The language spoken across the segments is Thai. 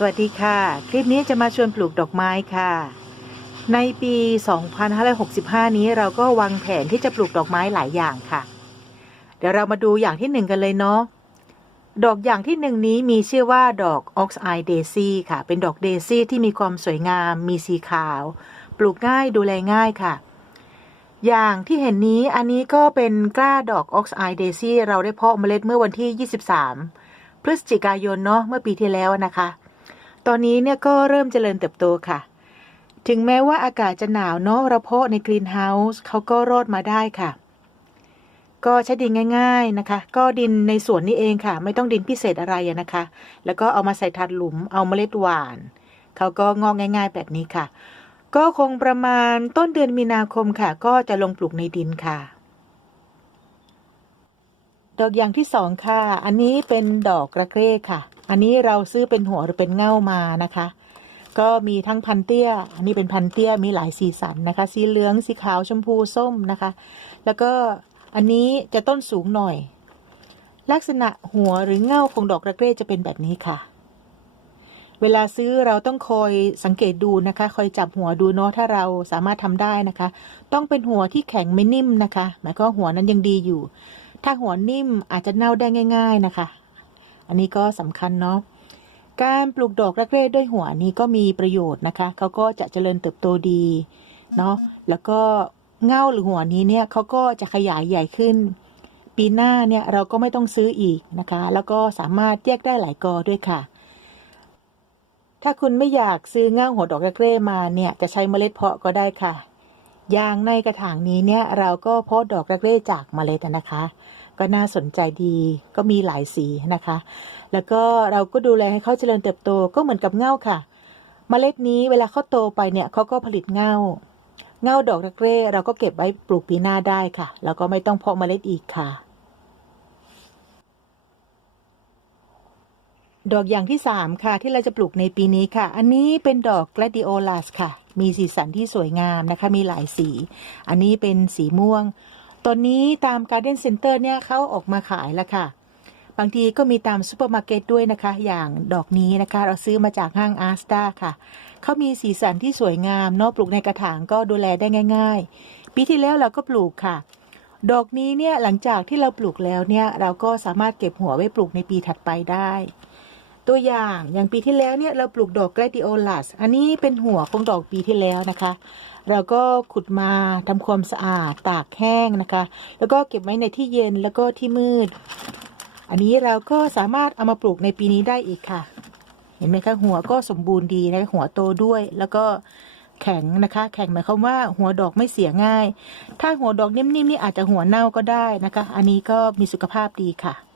สวัสดีค่ะ คลิปนี้จะมาชวนปลูกดอกไม้ค่ะ ในปี 2565 นี้เราก็วางแผนที่จะปลูกดอกไม้หลายอย่างค่ะ เดี๋ยวเรามาดูอย่างที่หนึ่งกันเลยเนาะ ดอกอย่างที่หนึ่งนี้มีชื่อว่าดอก Ox Eye Daisy ค่ะ เป็นดอกเดซี่ที่มีความสวยงาม มีสีขาว ปลูกง่ายดูแลง่ายค่ะ อย่างที่เห็นนี้อันนี้ก็เป็นกล้าดอก Ox Eye Daisy เราได้เพาะเมล็ดเมื่อวันที่ 23 พฤศจิกายนเนาะเมื่อปีที่แล้วนะคะ ตอนนี้เนี่ยก็เริ่มเจริญเติบโตค่ะ ถึงแม้ว่าอากาศจะหนาวเนาะเราเพาะในกรีนเฮาส์เขาก็รอดมาได้ค่ะ ก็ใช้ดินง่าย ๆนะคะ ก็ดินในสวนนี่เองค่ะ ไม่ต้องดินพิเศษอะไรนะคะ แล้วก็เอามาใส่ถาดหลุมเอาเมล็ดหวานเขาก็งอกง่าย ๆ แบบนี้ค่ะ ก็คงประมาณต้นเดือนมีนาคมค่ะ ก็จะลงปลูกในดินค่ะดอกอย่างที่สองค่ะ อันนี้เป็นดอกกระเกรกค่ะ อันนี้เราซื้อเป็นหัวหรือเป็นเง่ามานะคะ ก็มีทั้งพันเตี้ย อันนี้เป็นพันเตี้ยมีหลายสีสันนะคะ สีเหลืองสีขาวชมพูส้มนะคะ แล้วก็อันนี้จะต้นสูงหน่อย ลักษณะหัวหรือเง่าของดอกกระเกรกจะเป็นแบบนี้ค่ะ เวลาซื้อเราต้องคอยสังเกตดูนะคะ คอยจับหัวดูเนาะถ้าเราสามารถทำได้นะคะ ต้องเป็นหัวที่แข็งไม่นิ่มนะคะ หมายความว่าหัวนั้นยังดีอยู่ ถ้าหัวนิ่มอาจจะเน่าได้ง่าย ๆนะคะ อันนี้ก็สำคัญเนาะการปลูกดอกรักเร่ด้วยหัวนี้ก็มีประโยชน์นะคะเขาก็จะเจริญเติบโตดีเนาะแล้วก็เง่าหรือหัวนี้เนี่ยเขาก็จะขยายใหญ่ขึ้น ปีหน้าเนี่ยเราก็ไม่ต้องซื้ออีกนะคะ แล้วก็สามารถแยกได้หลายกอด้วยค่ะ ถ้าคุณไม่อยากซื้อเง่าหัวดอกรักเร่มาเนี่ยจะใช้เมล็ดเพาะก็ได้ค่ะ อย่างในกระถางนี้เนี่ยเราก็เพาะดอกรักเร่จากเมล็ดนะคะ ก็น่าสนใจดีก็มีหลายสีนะคะ แล้วก็เราก็ดูแลให้เขาเจริญเติบโตก็เหมือนกับเง่าค่ะเมล็ดนี้เวลาเขาโตไปเนี่ยเขาก็ผลิตเง่าเง่าดอกรักเร่เราก็เก็บไว้ปลูกปีหน้าได้ค่ะ แล้วก็ไม่ต้องเพาะเมล็ดอีกค่ะ ดอกอย่างที่สามค่ะ ที่เราจะปลูกในปีนี้ค่ะ อันนี้เป็นดอก gladiolas ค่ะ มีสีสันที่สวยงามนะคะ มีหลายสี อันนี้เป็นสีม่วง ตอนนี้ตาม Garden Center เนี่ยเขาออกมาขายแล้วค่ะ บางทีก็มีตามซูเปอร์มาร์เก็ตด้วยนะคะ อย่างดอกนี้นะคะ เราซื้อมาจากห้างอาร์สตาค่ะ เขามีสีสันที่สวยงามเนาะปลูกในกระถางก็ดูแลได้ง่าย ๆ ปีที่แล้วเราก็ปลูกค่ะ ดอกนี้เนี่ยหลังจากที่เราปลูกแล้วเนี่ยเราก็สามารถเก็บหัวไว้ปลูกในปีถัดไปได้ ตัวอย่างอย่างปีที่แล้วเนี่ยเราปลูกดอก gladiolas อันนี้เป็นหัวของดอกปีที่แล้วนะคะ เราก็ขุดมาทำความสะอาดตากแห้งนะคะ แล้วก็เก็บไว้ในที่เย็นแล้วก็ที่มืด อันนี้เราก็สามารถเอามาปลูกในปีนี้ได้อีกค่ะ เห็นไหมคะหัวก็สมบูรณ์ดีนะหัวโตด้วยแล้วก็แข็งนะคะ แข็งหมายความว่าหัวดอกไม่เสียง่าย ถ้าหัวดอกนิ่มๆนี่อาจจะหัวเน่าก็ได้นะคะ อันนี้ก็มีสุขภาพดีค่ะ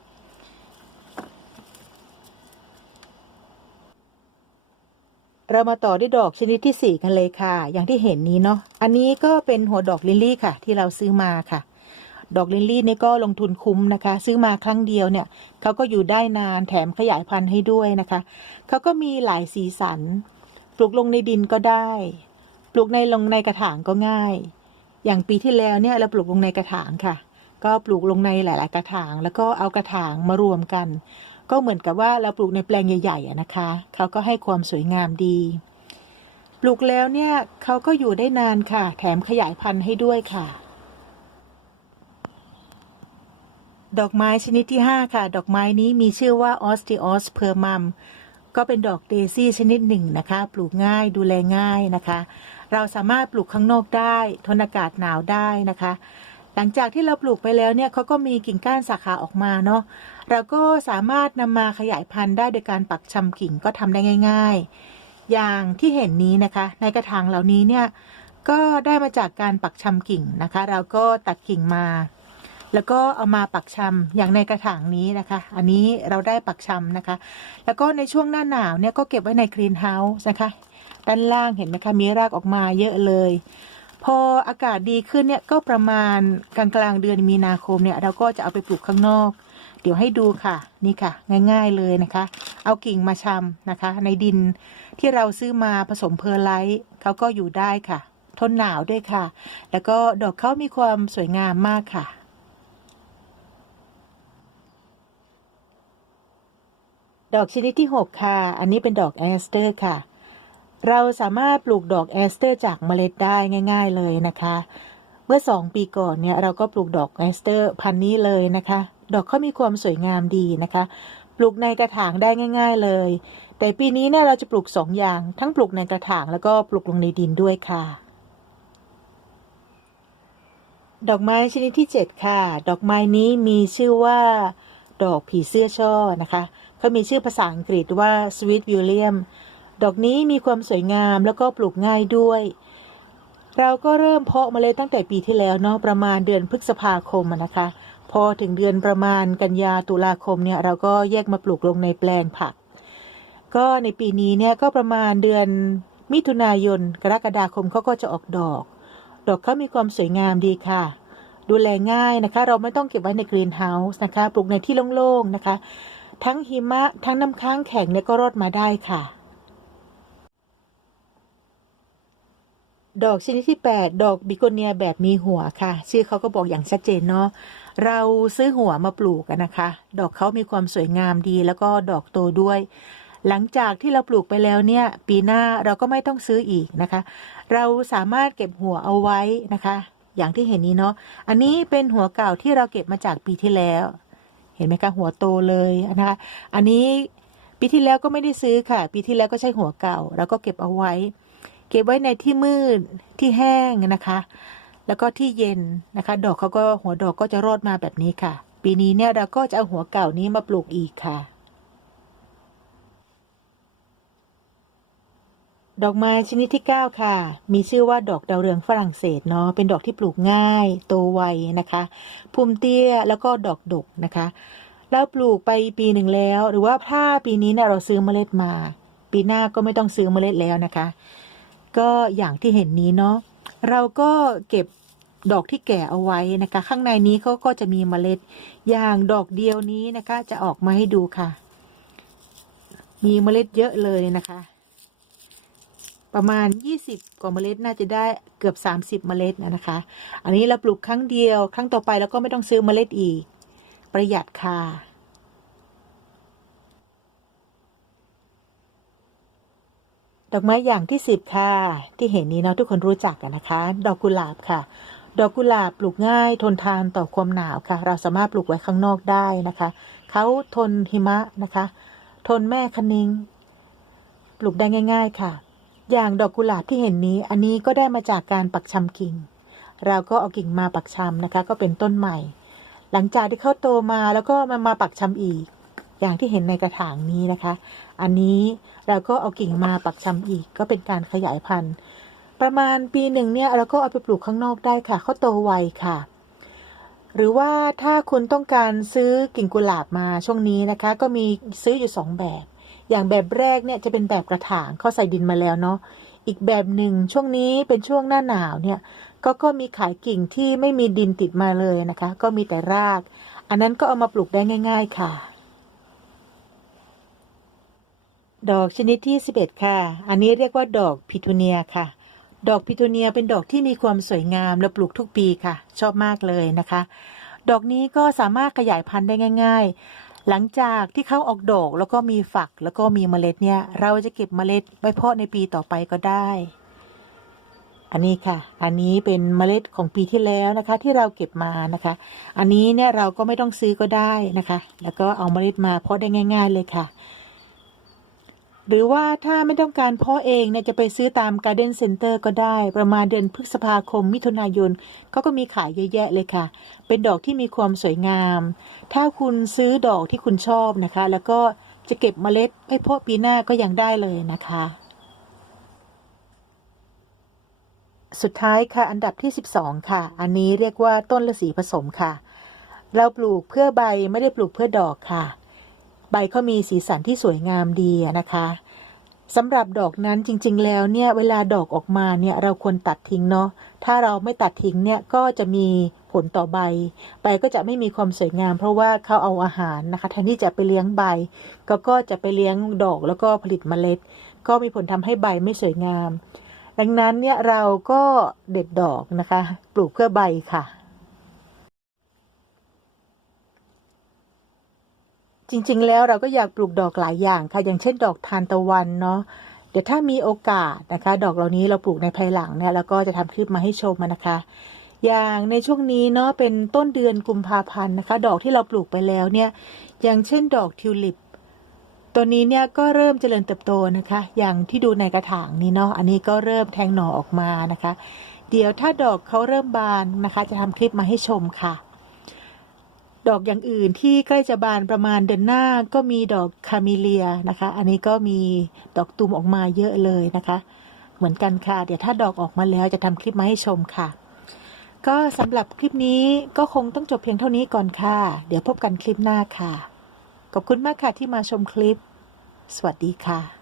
เรามาต่อด้วยดอกชนิดที่สี่กันเลยค่ะ อย่างที่เห็นนี้เนาะ อันนี้ก็เป็นหัวดอกลิลลี่ค่ะ ที่เราซื้อมาค่ะ ดอกลิลลี่นี่ก็ลงทุนคุ้มนะคะ ซื้อมาครั้งเดียวเนี่ยเขาก็อยู่ได้นานแถมขยายพันธุ์ให้ด้วยนะคะ เขาก็มีหลายสีสัน ปลูกลงในดินก็ได้ ปลูกในลงในกระถางก็ง่าย อย่างปีที่แล้วเนี่ยเราปลูกลงในกระถางค่ะ ก็ปลูกลงในหลาย ๆ กระถาง แล้วก็เอากระถางมารวมกัน ก็เหมือนกับว่าเราปลูกในแปลงใหญ่ๆนะคะเขาก็ให้ความสวยงามดี ปลูกแล้วเนี่ยเขาก็อยู่ได้นานค่ะ แถมขยายพันธุ์ให้ด้วยค่ะ ดอกไม้ชนิดที่ 5 ค่ะ ดอกไม้นี้มีชื่อว่า o s t e o s p e r m u m ก็เป็นดอกเดซี่ชนิดหนึ่งนะคะ ปลูกง่ายดูแลง่ายนะคะ เราสามารถปลูกข้างนอกได้ ทนอากาศหนาวได้นะคะ หลังจากที่เราปลูกไปแล้วเนี่ยเขาก็มีกิ่งก้านสาขาออกมาเนาะเราก็สามารถนำมาขยายพันธุ์ได้โดยการปักชำกิ่งก็ทำได้ง่าย ๆ อย่างที่เห็นนี้นะคะ ในกระถางเหล่านี้เนี่ยก็ได้มาจากการปักชำกิ่งนะคะ เราก็ตัดกิ่งมา แล้วก็เอามาปักชำอย่างในกระถางนี้นะคะ อันนี้เราได้ปักชำนะคะ แล้วก็ในช่วงหน้าหนาวเนี่ยก็เก็บไว้ในกรีนเฮาส์นะคะ ด้านล่างเห็นไหมคะมีรากออกมาเยอะเลย พออากาศดีขึ้นเนี่ยก็ประมาณกลางกลางเดือนมีนาคมเนี่ยเราก็จะเอาไปปลูกข้างนอก เดี๋ยวให้ดูค่ะนี่ค่ะ ง่าย ๆเลยนะคะ เอากิ่งมาชำนะคะ ในดินที่เราซื้อมาผสมเพอร์ไลท์เขาก็อยู่ได้ค่ะ ทนหนาวด้วยค่ะ แล้วก็ดอกเขามีความสวยงามมากค่ะดอกชนิดที่ 6 ค่ะ อันนี้เป็นดอกแอสเตอร์ค่ะ เราสามารถปลูกดอกแอสเตอร์จากเมล็ดได้ง่าย ๆเลยนะคะ เมื่อ 2 ปีก่อนเนี่ยเราก็ปลูกดอกแอสเตอร์พันนี้เลยนะคะ ดอกเขามีความสวยงามดีนะคะ ปลูกในกระถางได้ง่าย ๆเลย แต่ปีนี้เนี่ยเราจะปลูก 2 อย่าง ทั้งปลูกในกระถางแล้วก็ปลูกลงในดินด้วยค่ะ ดอกไม้ชนิดที่ 7 ค่ะ ดอกไม้นี้มีชื่อว่า ดอกผีเสื้อช่อนะคะเขามีชื่อภาษาอังกฤษว่า Sweet William ดอกนี้มีความสวยงามแล้วก็ปลูกง่ายด้วย เราก็เริ่มเพาะมาเล็ดตั้งแต่ปีที่แล้วเนาะประมาณเดือนพฤษภาคมนะคะ พอถึงเดือนประมาณกันยาตุลาคมเนี่ยเราก็แยกมาปลูกลงในแปลงผัก ก็ในปีนี้เนี่ยก็ประมาณเดือนมิถุนายน กรกฎาคมเขาก็จะออกดอก ดอกเขามีความสวยงามดีค่ะ ดูแลง่ายนะคะ เราไม่ต้องเก็บไว้ในกรีนเฮาส์นะคะ ปลูกในที่โล่งๆนะคะ ทั้งหิมะทั้งน้ำค้างแข็งเนี่ยก็รอดมาได้ค่ะ ดอกชนิดที่ 8 ดอกบิโกเนียแบบมีหัวค่ะ ชื่อเขาก็บอกอย่างชัดเจนเนาะเราซื้อหัวมาปลูกกันนะคะ ดอกเขามีความสวยงามดี แล้วก็ดอกโตด้วย หลังจากที่เราปลูกไปแล้วเนี่ย ปีหน้าเราก็ไม่ต้องซื้ออีกนะคะ เราสามารถเก็บหัวเอาไว้นะคะ อย่างที่เห็นนี้เนาะอันนี้เป็นหัวเก่าที่เราเก็บมาจากปีที่แล้ว เห็นไหมคะหัวโตเลยนะคะอันนี้ปีที่แล้วก็ไม่ได้ซื้อค่ะ ปีที่แล้วก็ใช้หัวเก่าแล้วก็เก็บเอาไว้ เก็บไว้ในที่มืดที่แห้งนะคะ แล้วก็ที่เย็นนะคะ ดอกเขาก็หัวดอกก็จะรอดมาแบบนี้ค่ะ ปีนี้เนี่ยเราก็จะเอาหัวเก่านี้มาปลูกอีกค่ะ ดอกไม้ชนิดที่ 9 ค่ะ มีชื่อว่าดอกดาวเรืองฝรั่งเศสเนาะเป็นดอกที่ปลูกง่าย โตไวนะคะพุ่มเตี้ยแล้วก็ดอกดกนะคะเราปลูกไปปีหนึ่งแล้ว หรือว่าถ้าปีนี้เนี่ยเราซื้อเมล็ดมา ปีหน้าก็ไม่ต้องซื้อเมล็ดแล้วนะคะ ก็อย่างที่เห็นนี้เนาะเราก็เก็บดอกที่แก่เอาไว้นะคะ ข้างในนี้เขาก็จะมีเมล็ดอย่างดอกเดียวนี้นะคะ จะออกมาให้ดูค่ะ มีเมล็ดเยอะเลยนะคะ ประมาณ 20 กว่าเมล็ดน่าจะได้เกือบ 30 เมล็ดนะคะ อันนี้เราปลูกครั้งเดียว ครั้งต่อไปแล้วก็ไม่ต้องซื้อเมล็ดอีก ประหยัดค่ะ ดอกไม้อย่างที่10ค่ะ ที่เห็นนี้เนาะทุกคนรู้จักกันนะคะ ดอกกุหลาบค่ะ ดอกกุหลาบปลูกง่าย ทนทานต่อความหนาวค่ะ เราสามารถปลูกไว้ข้างนอกได้นะคะเขาทนหิมะนะคะ ทนแม่คนิงปลูกได้ง่าย ๆค่ะ อย่างดอกกุหลาบที่เห็นนี้ อันนี้ก็ได้มาจากการปักชำกิ่ง เราก็เอากิ่งมาปักชำนะคะ ก็เป็นต้นใหม่ หลังจากที่เขาโตมาแล้วก็มามาปักชำอีก อย่างที่เห็นในกระถางนี้นะคะ อันนี้ เราก็เอากิ่งมาปักชำอีก ก็เป็นการขยายพันธุ์ ประมาณปีหนึ่งเนี่ยเราก็เอาไปปลูกข้างนอกได้ค่ะเขาโตไวค่ะ หรือว่าถ้าคุณต้องการซื้อกิ่งกุหลาบมาช่วงนี้นะคะ ก็มีซื้ออยู่สองแบบ อย่างแบบแรกเนี่ยจะเป็นแบบกระถางเขาใส่ดินมาแล้วเนาะอีกแบบหนึ่งช่วงนี้เป็นช่วงหน้าหนาวเนี่ยก็ก็มีขายกิ่งที่ไม่มีดินติดมาเลยนะคะ ก็มีแต่ราก อันนั้นก็เอามาปลูกได้ง่าย ๆ ค่ะ ดอกชนิดที่ 11 ค่ะ อันนี้เรียกว่าดอกพิทูเนียค่ะ ดอกพิทูเนียเป็นดอกที่มีความสวยงามและปลูกทุกปีค่ะ ชอบมากเลยนะคะ ดอกนี้ก็สามารถขยายพันธุ์ได้ง่าย ๆ หลังจากที่เขาออกดอกแล้วก็มีฝักแล้วก็มีเมล็ดเนี่ย เราจะเก็บเมล็ดไว้เพาะในปีต่อไปก็ได้ อันนี้ค่ะ อันนี้เป็นเมล็ดของปีที่แล้วนะคะ ที่เราเก็บมานะคะ อันนี้เนี่ยเราก็ไม่ต้องซื้อก็ได้นะคะ แล้วก็เอาเมล็ดมาเพาะได้ง่าย ๆ เลยค่ะ หรือว่าถ้าไม่ต้องการเพาะเองเนี่ยจะไปซื้อตาม Garden Center ก็ได้ ประมาณเดือนพฤษภาคมมิถุนายนเขาก็มีขายเยอะแยะเลยค่ะ เป็นดอกที่มีความสวยงาม ถ้าคุณซื้อดอกที่คุณชอบนะคะ แล้วก็จะเก็บเมล็ดไว้เพาะปีหน้าก็ยังได้เลยนะคะ สุดท้ายค่ะอันดับที่ 12 ค่ะ อันนี้เรียกว่าต้นฤาษีผสมค่ะ เราปลูกเพื่อใบไม่ได้ปลูกเพื่อดอกค่ะ ใบเขามีสีสันที่สวยงามดีนะคะสำหรับดอกนั้นจริง ๆ แล้วเนี่ยเวลาดอกออกมาเนี่ยเราควรตัดทิ้งเนาะถ้าเราไม่ตัดทิ้งเนี่ยก็จะมีผลต่อใบ ใบก็จะไม่มีความสวยงาม เพราะว่าเขาเอาอาหารนะคะแทนที่จะไปเลี้ยงใบ ก็ก็จะไปเลี้ยงดอกแล้วก็ผลิตเมล็ด ก็มีผลทำให้ใบไม่สวยงาม ดังนั้นเนี่ยเราก็เด็ดดอกนะคะ ปลูกเพื่อใบค่ะ จริงๆ แล้วเราก็อยากปลูกดอกหลายอย่างค่ะ อย่างเช่นดอกทานตะวันเนาะเดี๋ยวถ้ามีโอกาสนะคะ ดอกเหล่านี้เราปลูกในภายหลังเนี่ยแล้วก็จะทำคลิปมาให้ชมนะคะ อย่างในช่วงนี้เนาะเป็นต้นเดือนกุมภาพันธ์นะคะ ดอกที่เราปลูกไปแล้วเนี่ย อย่างเช่นดอกทิวลิปตัวนี้เนี่ยก็เริ่มเจริญเติบโตนะคะ อย่างที่ดูในกระถางนี้เนาะอันนี้ก็เริ่มแทงหน่อออกมานะคะ เดี๋ยวถ้าดอกเขาเริ่มบานนะคะ จะทำคลิปมาให้ชมค่ะ ดอกอย่างอื่นที่ใกล้จะบานประมาณเดือนหน้าก็มีดอกคาเมิเลียนะคะ อันนี้ก็มีดอกตุ่มออกมาเยอะเลยนะคะ เหมือนกันค่ะ เดี๋ยวถ้าดอกออกมาแล้วจะทำคลิปมาให้ชมค่ะ ก็สำหรับคลิปนี้ก็คงต้องจบเพียงเท่านี้ก่อนค่ะ เดี๋ยวพบกันคลิปหน้าค่ะ ขอบคุณมากค่ะที่มาชมคลิป สวัสดีค่ะ